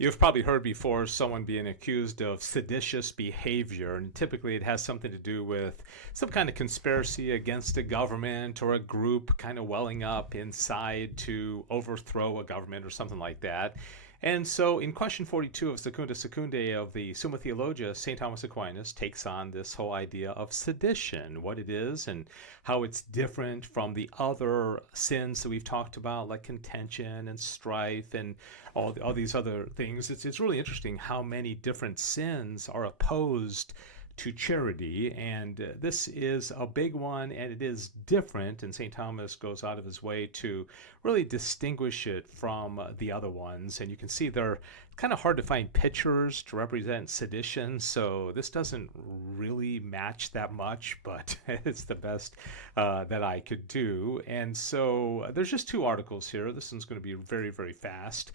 You've probably heard before someone being accused of seditious behavior, and typically it has something to do with some kind of conspiracy against a government or a group kind of welling up inside to overthrow a government or something like that. And so in question 42 of Secunda Secundae of the Summa Theologia, St. Thomas Aquinas takes on this whole idea of sedition, what it is and how it's different from the other sins that we've talked about, like contention and strife and all these other things. It's really interesting how many different sins are opposed to charity, and this is a big one, and it is different, and St. Thomas goes out of his way to really distinguish it from the other ones. And you can see they're kind of hard to find pictures to represent sedition, so this doesn't really match that much, but it's the best that I could do. And so there's just two articles here. This one's going to be very, very fast.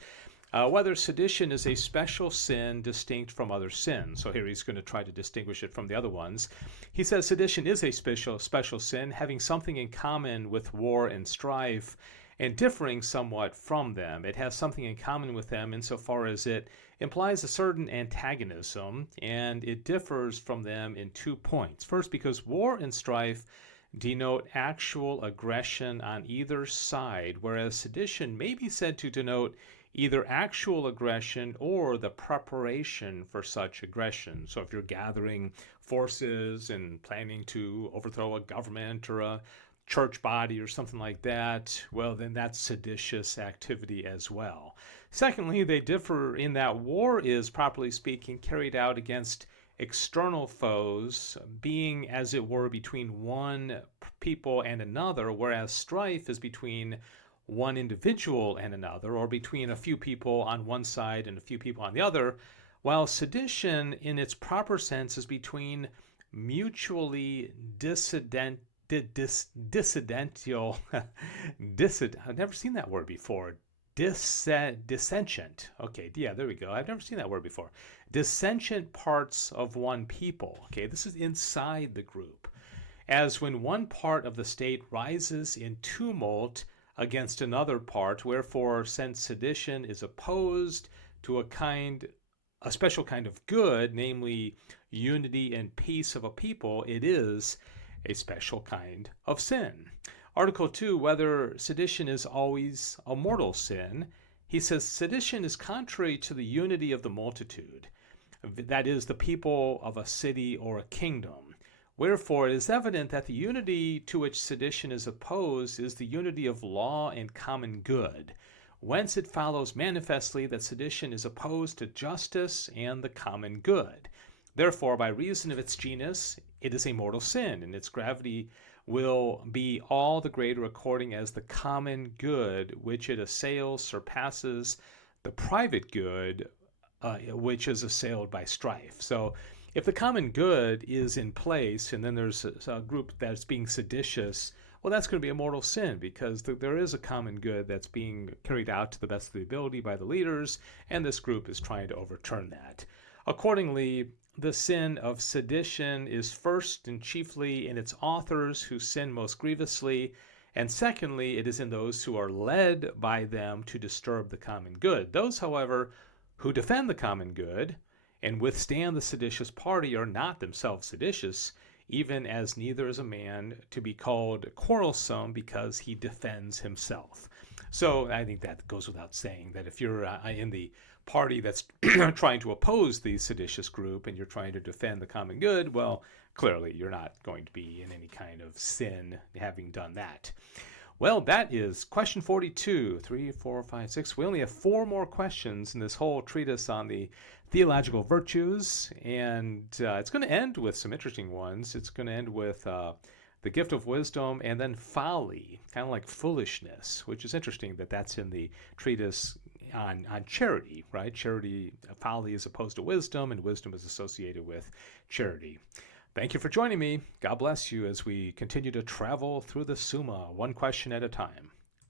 Whether sedition is a special sin distinct from other sins. So here he's going to try to distinguish it from the other ones. He says sedition is a special sin, having something in common with war and strife, and differing somewhat from them. It has something in common with them insofar as it implies a certain antagonism, and it differs from them in 2 points. First, because war and strife denote actual aggression on either side, whereas sedition may be said to denote either actual aggression or the preparation for such aggression. So if you're gathering forces and planning to overthrow a government or a church body or something like that, well, then that's seditious activity as well. Secondly, they differ in that war is, properly speaking, carried out against external foes, being as it were between one people and another, whereas strife is between one individual and another, or between a few people on one side and a few people on the other, while sedition in its proper sense is between mutually dissidential I've never seen that word before. Dissentient. Okay, yeah, there we go. I've never seen that word before. Dissentient parts of one people. Okay, this is inside the group. As when one part of the state rises in tumult against another part, wherefore since sedition is opposed to a special kind of good, namely unity and peace of a people, it is a special kind of sin. Article 2, whether sedition is always a mortal sin. He says sedition is contrary to the unity of the multitude, that is, the people of a city or a kingdom. Wherefore it is evident that the unity to which sedition is opposed is the unity of law and common good, whence it follows manifestly that sedition is opposed to justice and the common good. Therefore, by reason of its genus, it is a mortal sin, and its gravity will be all the greater according as the common good which it assails surpasses the private good which is assailed by strife. So if the common good is in place and then there's a group that's being seditious, well, that's going to be a mortal sin because there is a common good that's being carried out to the best of the ability by the leaders, and this group is trying to overturn that. Accordingly, the sin of sedition is first and chiefly in its authors who sin most grievously, and secondly, it is in those who are led by them to disturb the common good. Those, however, who defend the common good and withstand the seditious party are not themselves seditious, even as neither is a man to be called quarrelsome because he defends himself. So I think that goes without saying that if you're in the party that's trying to oppose the seditious group and you're trying to defend the common good, well, clearly you're not going to be in any kind of sin having done that. Well, that is question 42, 3, 4, 5, 6. We only have 4 more questions in this whole treatise on the theological virtues, and it's going to end with some interesting ones. It's going to end with the gift of wisdom and then folly, kind of like foolishness, which is interesting that that's in the treatise on charity, right? Charity, folly is opposed to wisdom, and wisdom is associated with charity. Thank you for joining me. God bless you as we continue to travel through the Summa, one question at a time.